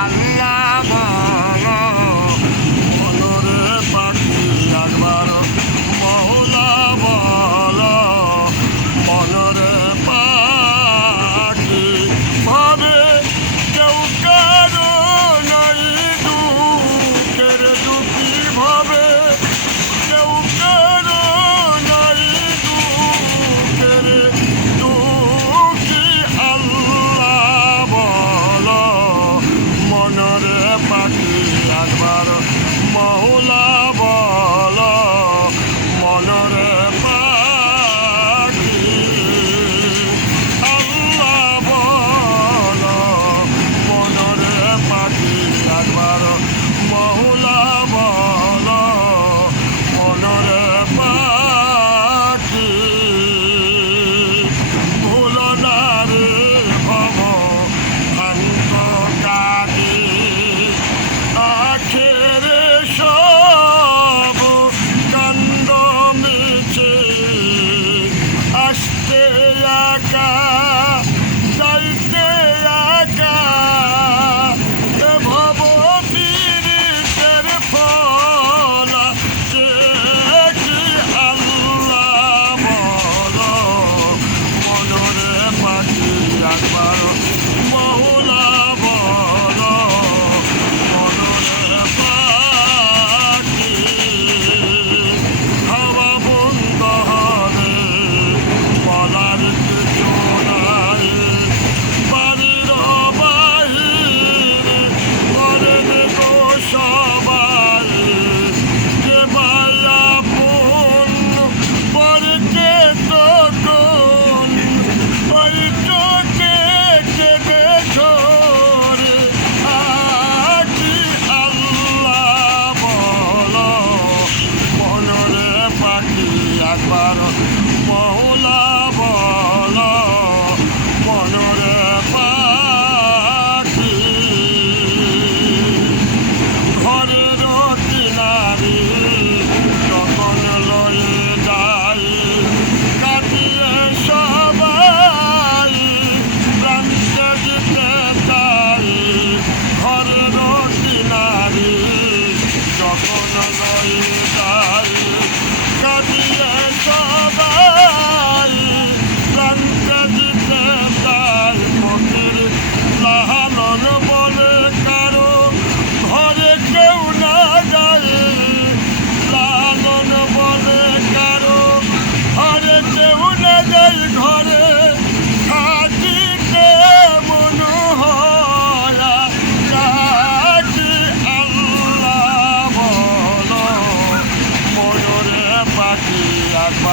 আর আসতে একা পাখি একবার মহলা বলো